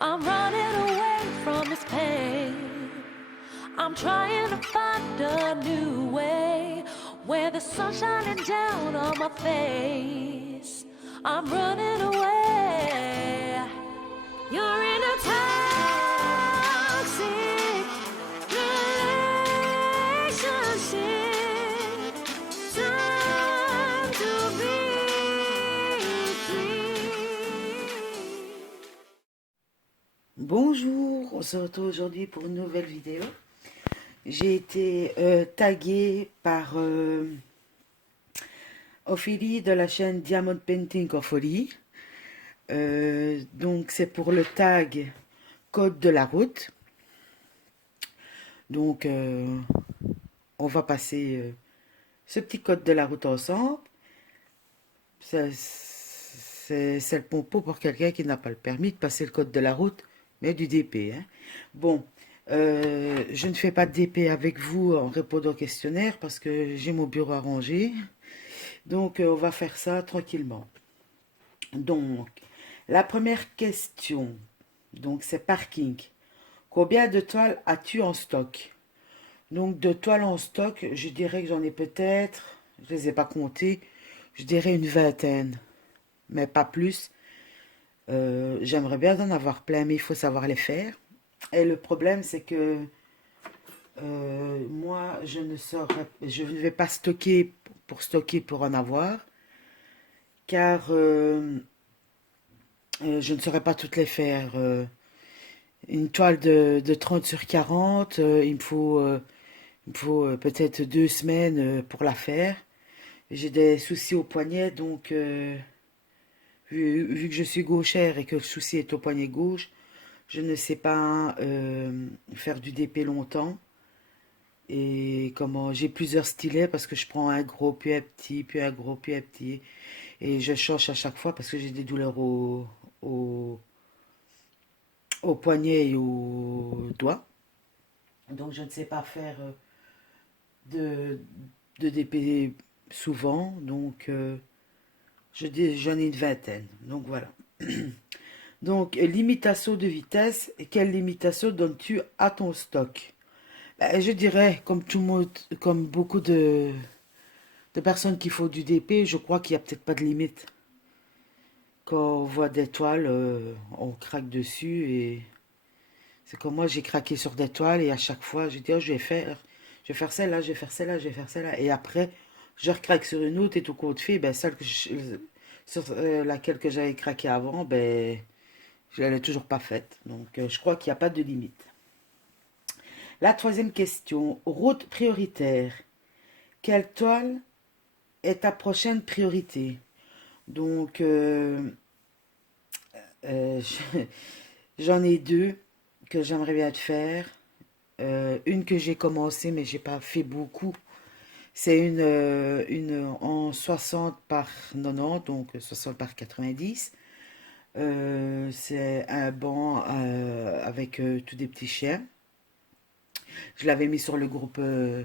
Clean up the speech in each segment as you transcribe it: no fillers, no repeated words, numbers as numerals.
I'm running away from this pain. I'm trying to find a new way where the sun's shining down on my face. I'm running away. You're in a toxic relationship. Time to be free. Bonjour, on se retrouve aujourd'hui pour une nouvelle vidéo. J'ai été taguée par Ophélie de la chaîne Diamond Painting Ophélie. Donc c'est pour le tag code de la route. Donc on va passer ce petit code de la route ensemble. C'est le pompo pour quelqu'un qui n'a pas le permis de passer le code de la route, mais du DP. Hein. Bon, je ne fais pas de DP avec vous en répondant au questionnaire parce que j'ai mon bureau à ranger. Donc, on va faire ça tranquillement. Donc, la première question, donc c'est parking. Combien de toiles as-tu en stock? Donc, de toiles en stock, je dirais que j'en ai peut-être, je ne les ai pas comptées, je dirais une vingtaine, mais pas plus. J'aimerais bien en avoir plein, mais il faut savoir les faire. Et le problème, c'est que moi, je ne vais pas stocker pour en avoir, car je ne saurais pas toutes les faire. Une toile de 30 sur 40, il me faut peut-être 2 semaines pour la faire. J'ai des soucis au poignet, donc vu que je suis gauchère et que le souci est au poignet gauche, je ne sais pas faire du DP longtemps. Et comment j'ai plusieurs stylets parce que je prends un gros puis un petit, puis un gros puis un petit. Et je change à chaque fois parce que j'ai des douleurs au, au poignet et aux doigts. Donc je ne sais pas faire de, de DP souvent. Donc j'en ai une vingtaine. Donc voilà. Donc limitation de vitesse. Quelle limitation donnes-tu à ton stock? Ben, je dirais, comme tout le monde, comme beaucoup de personnes qui font du DP, je crois qu'il n'y a peut-être pas de limite. Quand on voit des toiles, on craque dessus et c'est comme moi, j'ai craqué sur des toiles et à chaque fois, je dis, oh, je vais faire celle-là, je vais faire celle-là, je vais faire celle-là. Et après, je recraque sur une autre et tout compte fait, ben, sur laquelle que j'avais craqué avant, ben, je l'ai toujours pas faite. Donc, je crois qu'il n'y a pas de limite. La troisième question, route prioritaire. Quelle toile est ta prochaine priorité? Donc, euh, j'en ai deux que j'aimerais bien te faire. Une que j'ai commencé, mais j'ai pas fait beaucoup. C'est une en 60 par 90, donc 60 par 90. C'est un banc avec tous des petits chiens. Je l'avais mis sur le groupe de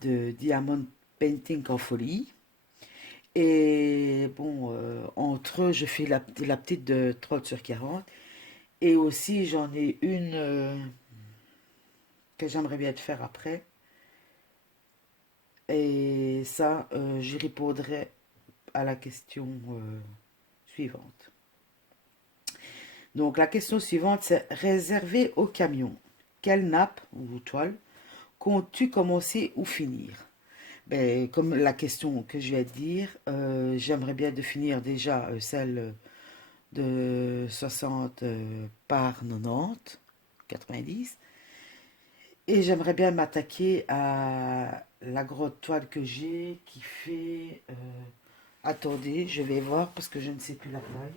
Diamond Painting en folie. Et bon, entre eux, je fais la petite de 30 sur 40. Et aussi, j'en ai une que j'aimerais bien te faire après. Et ça, j'y répondrai à la question suivante. Donc, la question suivante, c'est réservé au camion. Quelle nappe ou toile comptes-tu commencer ou finir? Ben, comme la question que je vais te dire, j'aimerais bien de finir déjà celle de 60 par 90, 90. Et j'aimerais bien m'attaquer à la grosse toile que j'ai qui fait... attendez, je vais voir parce que je ne sais plus la taille.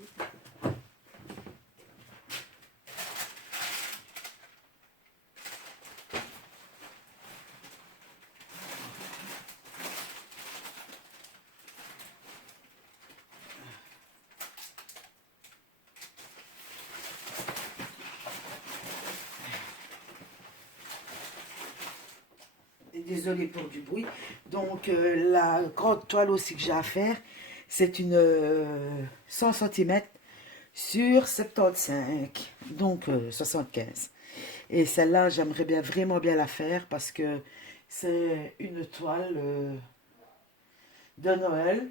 Désolée pour du bruit. Donc la grande toile aussi que j'ai à faire, c'est une 100 cm sur 75, donc 75. Et celle-là, j'aimerais bien vraiment bien la faire parce que c'est une toile de Noël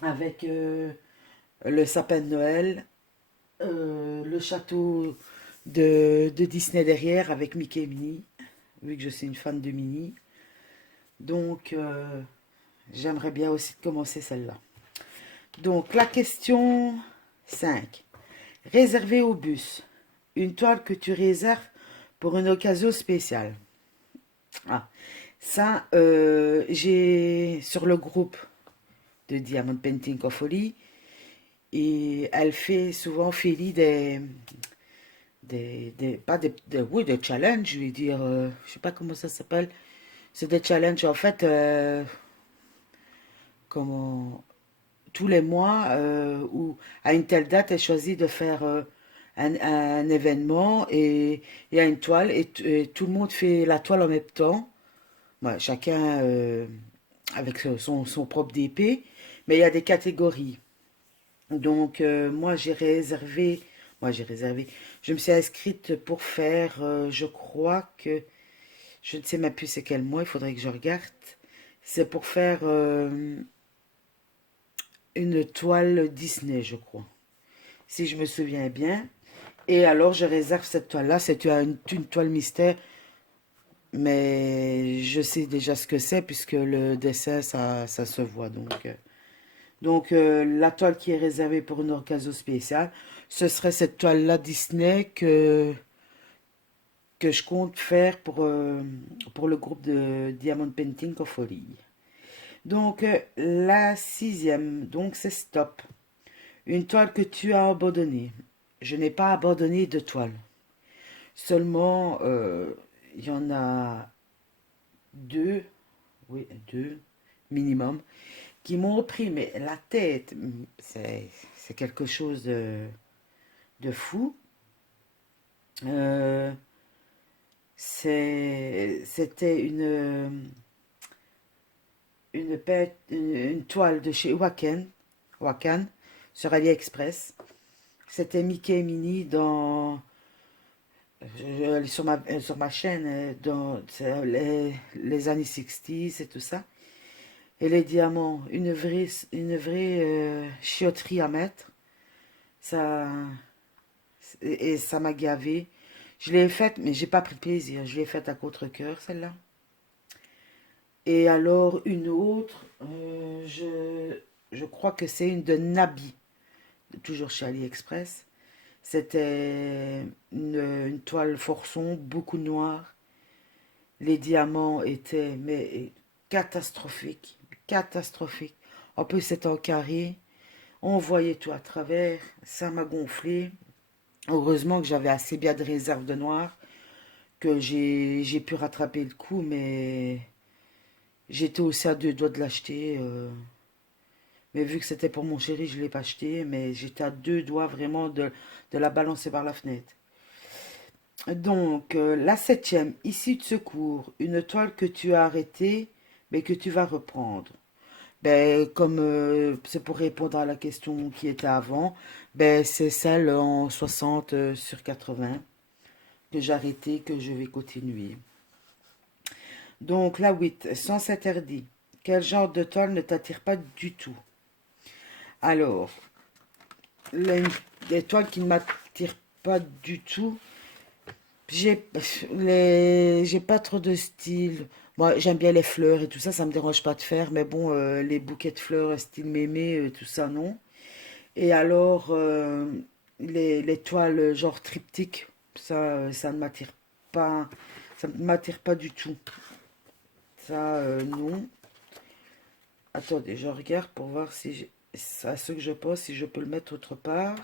avec le sapin de Noël, le château de Disney derrière avec Mickey et Minnie, vu que je suis une fan de Minnie. Donc, j'aimerais bien aussi commencer celle-là. Donc, la question 5. Réserver au bus. Une toile que tu réserves pour une occasion spéciale. Ah, ça, j'ai sur le groupe de Diamond Painting of Holly, et elle fait souvent Philly pas oui, des challenges, je vais dire, je sais pas comment ça s'appelle. C'est des challenges, en fait, comment, tous les mois, où à une telle date, elle choisit de faire un événement et il y a une toile et tout le monde fait la toile en même temps. Ouais, chacun avec son propre DP, mais il y a des catégories. Donc, moi j'ai réservé, je me suis inscrite pour faire, je crois que, je ne sais même plus c'est quel mois, il faudrait que je regarde. C'est pour faire une toile Disney, je crois, si je me souviens bien. Et alors, je réserve cette toile-là, c'est une toile mystère, mais je sais déjà ce que c'est puisque le dessin, ça se voit. Donc, la toile qui est réservée pour une occasion spéciale, ce serait cette toile-là Disney que je compte faire pour le groupe de Diamond Painting of Holly. Donc, la sixième, donc c'est stop. Une toile que tu as abandonnée. Je n'ai pas abandonné de toile. Seulement, il y en a deux, oui, deux minimum, qui m'ont pris, mais la tête, c'est quelque chose de fou. Euh, C'était une toile de chez Wakan sur AliExpress. C'était Mickey et Minnie sur ma chaîne, dans les années 60 et tout ça. Et les diamants, une vraie chioterie à mettre. Ça, et ça m'a gavé. Je l'ai faite, mais j'ai pas pris plaisir. Je l'ai faite à contre-cœur, celle-là. Et alors, une autre, je crois que c'est une de Nabi, toujours chez AliExpress. C'était une toile forçon, beaucoup noire. Les diamants étaient mais catastrophiques, catastrophiques. En plus, c'était en carré. On voyait tout à travers. Ça m'a gonflé. Heureusement que j'avais assez bien de réserve de noir que j'ai pu rattraper le coup, mais j'étais aussi à deux doigts de l'acheter. Mais vu que c'était pour mon chéri, je ne l'ai pas acheté, mais j'étais à deux doigts vraiment de la balancer par la fenêtre. Donc, la septième, issue de secours, une toile que tu as arrêtée, mais que tu vas reprendre. Ben, comme c'est pour répondre à la question qui était avant, ben, c'est celle en 60 sur 80 que j'ai arrêtée, que je vais continuer. Donc, la 8, sens interdit. Quel genre de toile ne t'attire pas du tout? Alors, les toiles qui ne m'attirent pas du tout, j'ai j'ai pas trop de style. Moi, j'aime bien les fleurs et tout ça, ça me dérange pas de faire, mais bon, les bouquets de fleurs, style mémé, tout ça, non. Et alors, les toiles genre triptyque, ça ne m'attire pas, ça ne m'attire pas du tout. Ça, non. Attendez, je regarde pour voir si à ce que je pense, si je peux le mettre autre part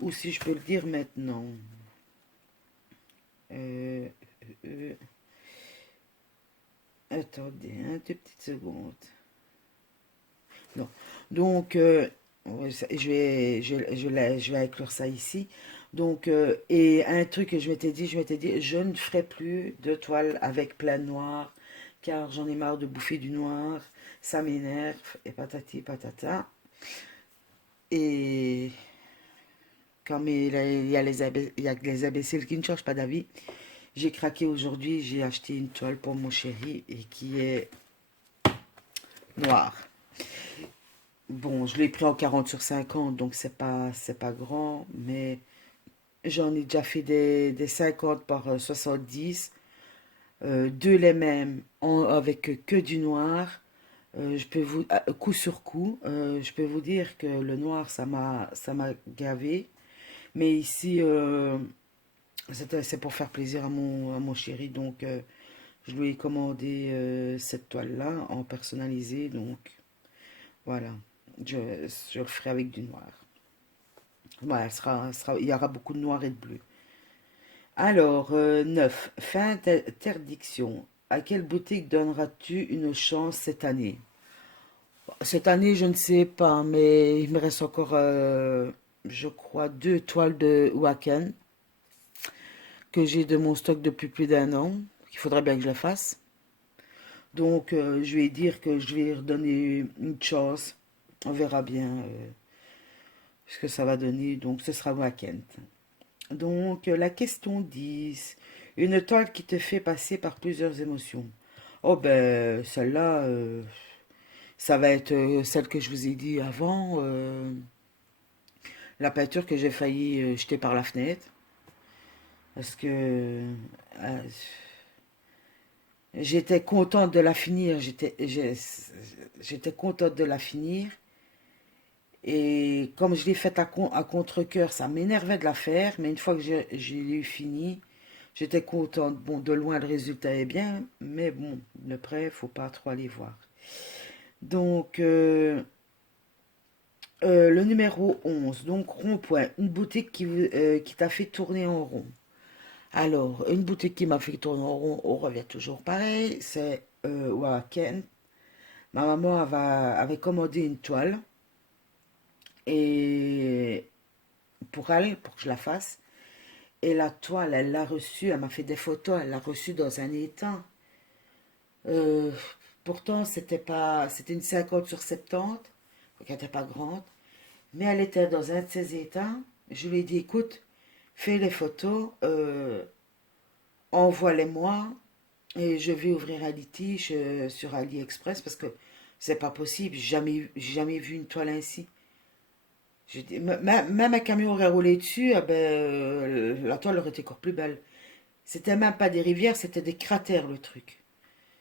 ou si je peux le dire maintenant. Euh, euh, Attendez, hein, deux petites secondes. Non. Donc, ouais, je vais inclure ça ici. Donc, et un truc que je m'étais dit, je ne ferai plus de toile avec plein de noir, car j'en ai marre de bouffer du noir, ça m'énerve, et patati patata. Et Comme il y a que les imbéciles qui ne changent pas d'avis. J'ai craqué aujourd'hui, j'ai acheté une toile pour mon chéri et qui est noire. Bon, je l'ai pris en 40 sur 50, donc c'est pas grand, mais j'en ai déjà fait des 50 par 70, deux les mêmes avec que du noir. Je peux vous, coup sur coup, je peux vous dire que le noir, ça m'a gavé. Mais ici, c'est pour faire plaisir à mon chéri, donc je lui ai commandé cette toile-là en personnalisé, donc voilà, je, je le ferai avec du noir. Voilà, il y aura beaucoup de noir et de bleu. Alors, 9. Fin d'interdiction. À quelle boutique donneras-tu une chance cette année? Cette année, je ne sais pas, mais il me reste encore, je crois, deux toiles de Wacken que j'ai de mon stock depuis plus d'un an, qu'il faudrait bien que je les fasse. Donc, je vais dire que je vais lui redonner une chance. On verra bien ce que ça va donner. Donc, ce sera Wacken. Donc, la question 10. Une toile qui te fait passer par plusieurs émotions. Oh ben, celle-là, ça va être celle que je vous ai dit avant. La peinture que j'ai failli jeter par la fenêtre. Parce que j'étais contente de la finir. J'étais contente de la finir. Et comme je l'ai faite à contre-cœur, ça m'énervait de la faire. Mais une fois que j'ai eu fini, j'étais contente. Bon, de loin, le résultat est bien. Mais bon, de près, faut pas trop aller voir. Donc, le numéro 11, donc rond-point, une boutique qui t'a fait tourner en rond. Alors, une boutique qui m'a fait tourner en rond, on revient toujours pareil, c'est Wacken. Ma maman avait commandé une toile et pour elle, pour que je la fasse. Et la toile, elle l'a reçue, elle m'a fait des photos, elle l'a reçue dans un état. Euh, Pourtant, c'était une 50 sur 70, donc elle n'était pas grande. Mais elle était dans un de ces états. Je lui ai dit, écoute, fais les photos, envoie-les-moi et je vais ouvrir un litige sur AliExpress parce que c'est pas possible. Jamais vu une toile ainsi. Même un camion aurait roulé dessus, ah ben, la toile aurait été encore plus belle. C'était même pas des rivières, c'était des cratères le truc.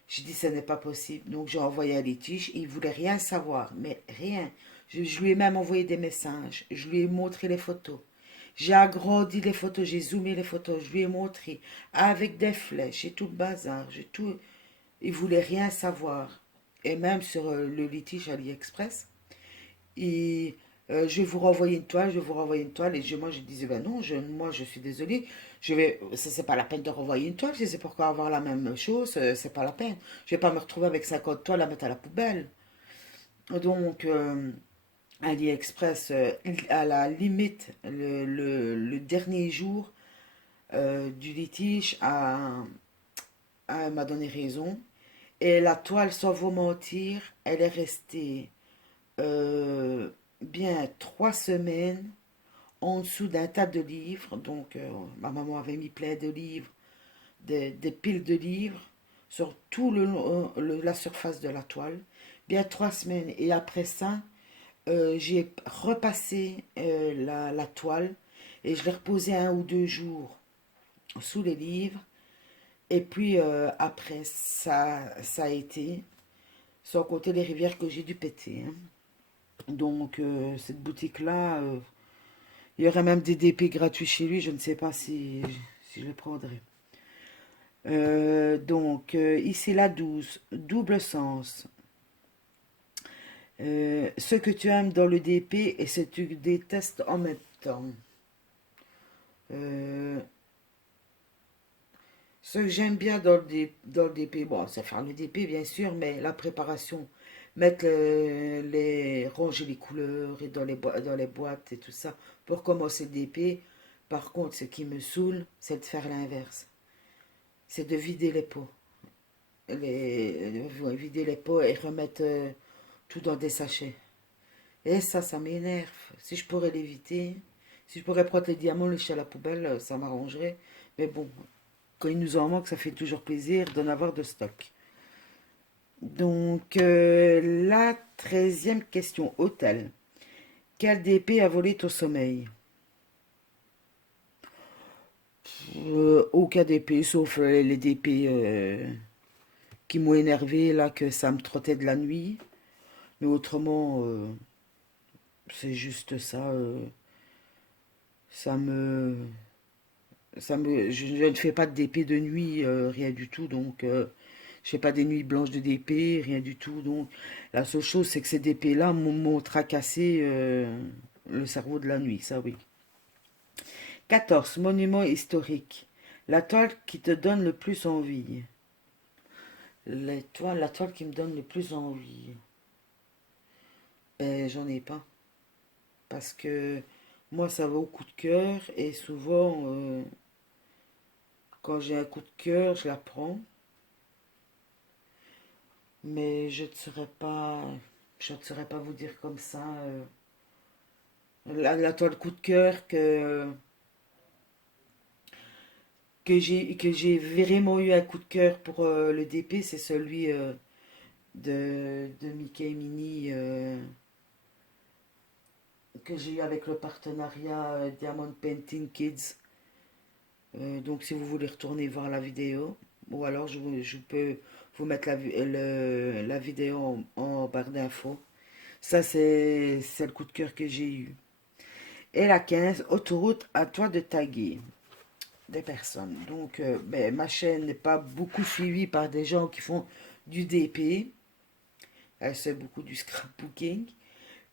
J'ai dit, ce n'est pas possible. Donc j'ai envoyé un litige. Il voulait rien savoir, mais rien. Je lui ai même envoyé des messages. Je lui ai montré les photos. J'ai agrandi les photos, j'ai zoomé les photos. Je lui ai montré avec des flèches et tout le bazar. J'ai tout. Il voulait rien savoir. Et même sur le litige AliExpress, et je vais vous renvoyer une toile, je vais vous renvoyer une toile. Et moi, je disais, ben non, moi, je suis désolée. Ça, c'est pas la peine de renvoyer une toile. Si c'est pourquoi avoir la même chose, c'est pas la peine. Je vais pas me retrouver avec 50 toiles à mettre à la poubelle. Donc, AliExpress, à la limite, le dernier jour du litige, m'a donné raison. Et la toile, sans vous mentir, elle est restée euh, bien 3 semaines en dessous d'un tas de livres. Donc, ma maman avait mis plein de livres, des piles de livres sur tout la surface de la toile. Bien 3 semaines. Et après ça, j'ai repassé la toile et je l'ai reposée 1 ou 2 jours sous les livres. Et puis après, ça a été, sans compter les rivières que j'ai dû péter, hein. Donc, cette boutique-là, il y aurait même des DP gratuits chez lui. Je ne sais pas si je les prendrai. Donc, ici la 12, double sens. Ce que tu aimes dans le DP et ce que tu détestes en même temps. Euh, Ce que j'aime bien dans le DP, bon, c'est faire le DP bien sûr, mais la préparation, mettre ranger les couleurs et dans les boîtes et tout ça pour commencer le DP. Par contre, ce qui me saoule, c'est de faire l'inverse. C'est de vider les pots. Vider les pots et remettre tout dans des sachets. Et ça m'énerve. Si je pourrais l'éviter, Si je pourrais prendre les diamants, les jeter à la poubelle, ça m'arrangerait. Mais bon, quand il nous en manque, ça fait toujours plaisir d'en avoir de stock. Donc, la 13e question, hôtel. Quel DP a volé ton sommeil? Aucun DP, sauf les DP qui m'ont énervé, là, que ça me trottait de la nuit. Mais autrement, c'est juste ça. Ça me, je ne fais pas de DP de nuit, rien du tout. Donc, je fais pas des nuits blanches de DP, rien du tout. Donc, la seule chose, c'est que ces DP-là m'ont tracassé le cerveau de la nuit, ça oui. 14. Monument historique. La toile qui te donne le plus envie. La toile qui me donne le plus envie. Ben, j'en ai pas. Parce que moi, ça va au coup de cœur. Et souvent, quand j'ai un coup de cœur, je la prends. Mais je ne saurais pas vous dire comme ça. La toile coup de cœur que j'ai vraiment eu un coup de cœur pour le DP, c'est celui de Mickey et Minnie que j'ai eu avec le partenariat Diamond Painting Kids. Donc si vous voulez retourner voir la vidéo, ou alors je peux vous mettre la vidéo en barre d'infos. Ça, c'est le coup de cœur que j'ai eu. Et la 15, autoroute, à toi de taguer des personnes. Donc, ben, ma chaîne n'est pas beaucoup suivie par des gens qui font du DP. Elle fait beaucoup du scrapbooking.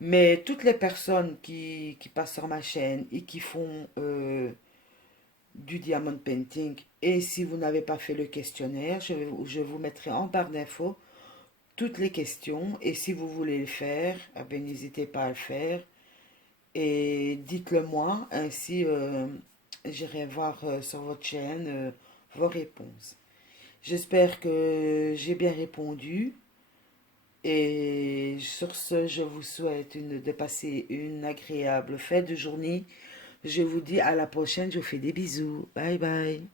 Mais toutes les personnes qui passent sur ma chaîne et qui font du diamond painting, et si vous n'avez pas fait le questionnaire, je vous mettrai en barre d'infos toutes les questions. Et si vous voulez le faire, eh ben, n'hésitez pas à le faire. Et dites-le moi, ainsi j'irai voir sur votre chaîne vos réponses. J'espère que j'ai bien répondu. Et sur ce, je vous souhaite de passer une agréable fin de journée. Je vous dis à la prochaine, je vous fais des bisous. Bye bye.